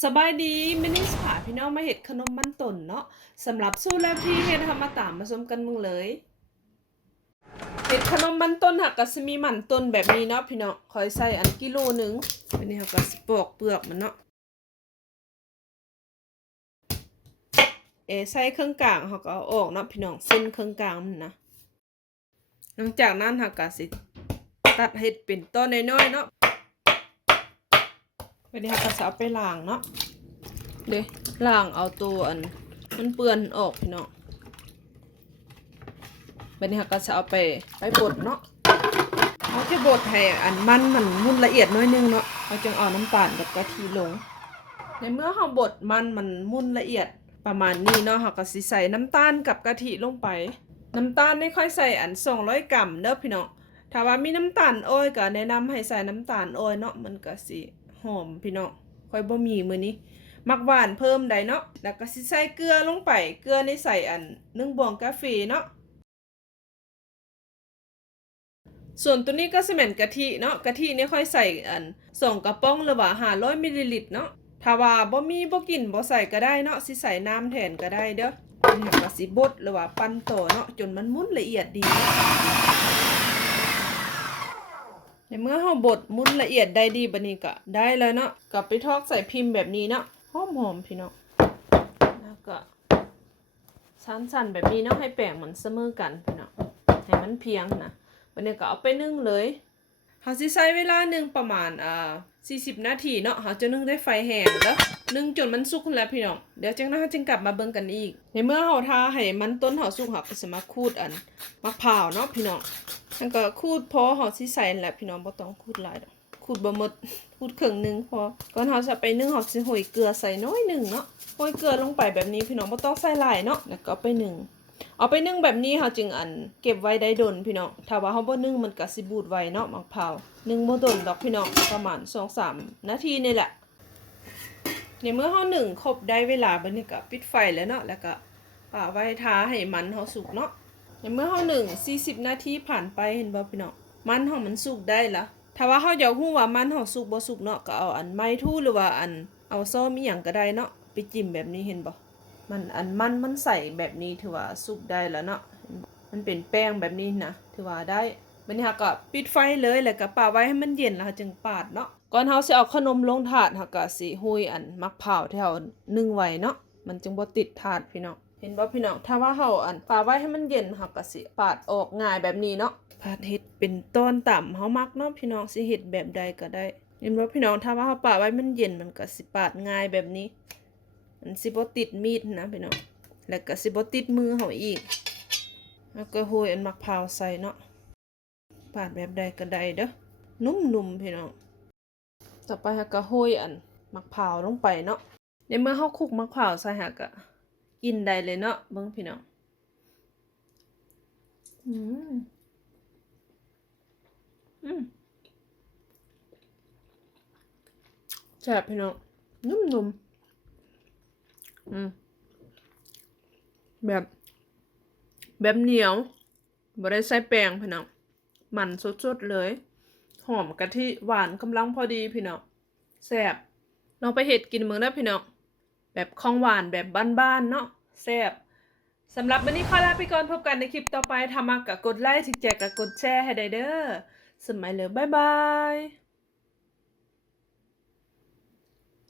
สบายดีไม่ได้สาพี่น้องมาเห็ดขนมมันต้นเนาะสำหรับสู้แล้วพี่เฮ็ดทำมาตามมาชมกันมึงเลยเห็ดขนมมันต้นหักก็สิมีมันต้นแบบนี้เนาะพี่น้องคอยใส่อันกิโลหนึงอันนี้หักก็สิปอกเปลือกมันเนาะเอใส่เครื่องกลางหักก็เอาออกเนาะพี่น้องเส้นเครื่องกลางมันนะหลังจากนั้นหักก็สิตัดเห็ดเป็นต้นน้อยๆเนาะ วันนี้เราก็จะเอาไปล้างเนาะเด้ล้างเอาตัวอันมันเปื้อนออกพี่น้องวันนี้เราก็จะเอาไปไปบดเนาะเอาแค่บดให้อันมันมันมุ่นละเอียดน้อยนึงเนาะเราจึงเอาน้ำตาลกับกะทิลง ในเมื่อเราบดมันมันมุ่นละเอียดประมาณนี้เนาะเราก็สิใส่น้ำตาลกับกะทิลงไป น้ำตาลไม่ค่อยใส่อัน200กรัมเด้อพี่น้องถ้าว่ามีน้ำตาลอ้อยก็แนะนำให้ใส่น้ำตาลอ้อยเนาะมันก็สิ หอมพี่น้องค่อยบ่มีมื้อนี้ มักหวานเพิ่มได้เนาะแล้วก็สิใส่เกลือลงไป เกลือนี่ใส่อันนึ่งบวงกาแฟเนาะส่วนตัวนี้ก็สิแม่นกะทิเนาะกะทินี่ค่อยใส่อันสองกระป๋องหรือว่า500มิลลิลิตรเนาะถ้าว่าบ่มีบ่กินบ่ใส่ก็ได้เนาะสิใส่น้ำแทนก็ได้เด้อนี่ก็สิบดหรือว่าปั้นต่อเนาะจนมันมุนละเอียดดี ในเมื่อเราบดมุนละเอียดได้ดีบันนี้ก็ได้แล้วเนาะกลับไปทอกใส่พิมพ์แบบนี้เนาะหอมหอมพี่น้องแล้วก็สั้นๆแบบนี้เนาะให้แป้งมันเสมอกันพี่น้องให้มันเพียงนะบันนี้ก็เอาไปนึ่งเลยเขาสิใช้เวลานึ่งประมาณอ่า40 นาทีเนาะเขาจะนึ่งได้ไฟแห้งแล้วนึ่งจนมันสุกแล้วพี่น้องเดี๋ยวจังน้าจึงกลับมาเบิ่งกันอีก ในเมื่อเขาทาให้มันต้นเขาสุกเขาก็สามารคูดอันมะพร้าวเนาะพี่น้อง แล้วก็คูดพอเฮาสิใส่แหละพี่น้องบ่ต้องคูดหลายดอกคูดบ่หมดคูดครึ่งหนึงพอก่อนเฮาจะไปนึ่งเฮาสิโรยเกลือใส่น้อยหนึ่งเนาะโรยเกลือลงไปแบบนี้พี่น้องบ่ต้องใส่หลายเนาะแล้วก็เอาไปนึ่งเอาไปนึ่งแบบนี้เฮาจึงอันเก็บไว้ได้ดนพี่น้องถ้าว่าเฮาบ่นึ่งมันก็สิบูดไว้เนาะมะพร้าวนึ่งบ่ดนดอกพี่น้องประมาณ2-3นาทีนี่แหละในเมื่อเฮาหนึ่งครบได้เวลาบัดนี้ก็ปิดไฟแล้วเนาะแล้วก็ป่าไว้ทาให้มันเฮาสุกเนาะ ในเมื่อเฮาหนึ่งสี่สิบนาทีผ่านไปเห็นบ่พี่น้องมันเฮามันสุกได้ละถ้าว่าเฮาอยากฮู้ว่ามันเฮาสุกบ่สุกเนาะก็เอาอันไม้ทู่หรือว่าอันเอาซ้อมอีหยังก็ได้เนาะไปจิ้มแบบนี้เห็นบ่มันอันมันมันใส่แบบนี้ถือว่าสุกได้แล้วเนาะมันเป็นแป้งแบบนี้นะถือว่าได้บัดนี้เฮาก็ปิดไฟเลยแล้วก็ป่าไว้ให้มันเย็นแล้วจึงปาดเนาะก่อนเฮาสิเอาขนมลงถาดเฮาก็สิหุยอันมะพร้าวที่เฮานึ่งไว้เนาะมันจึงบ่ติดถาดพี่น้อง เห็นบ่พี่น้องถ้าว่าเฮาอันปาไว้ให้มันเย็นเฮาก็สิปาดออกง่ายแบบนี้เนาะปาดเฮ็ดเป็นต้นต่ำเฮามักเนาะพี่น้องสิเฮ็ดแบบใดก็ได้เห็นบ่พี่น้องถ้าว่าเฮาปาไว้มันเย็นมันก็สิปาดง่ายแบบนี้มันสิบ่ติดมีดนะพี่น้องแล้วก็สิบ่ติดมือเฮาอีกแล้วก็โรยอันมะพร้าวใส่เนาะปาดแบบใดก็ได้เด้อนุ่มๆพี่น้องต่อไปเฮาก็โรยอันมะพร้าวลงไปเนาะในเมื่อเฮาคลุกมะพร้าวใส่หาก็ กินได้เลยเนาะเบิ่งพี่น้องอืมอืมแซ่บพี่น้องนุ่มๆอืมแบบ แบบเหนียวบ่ได้ใส่แป้งพี่น้องมันสดๆเลย หอมกะทิหวานกำลังพอดีพี่น้องแซ่บลองไปเฮ็ดกินเมืองได้พี่น้อง แบบของหวานแบบบ้านๆเนาะแซ่บสำหรับวันนี้ขอลาไปก่อนพบกันในคลิปต่อไปทำมากก็กดไลค์ถึงแจกก็กดแชร์ให้ได้เด้อสมัยเลยบ๊ายบาย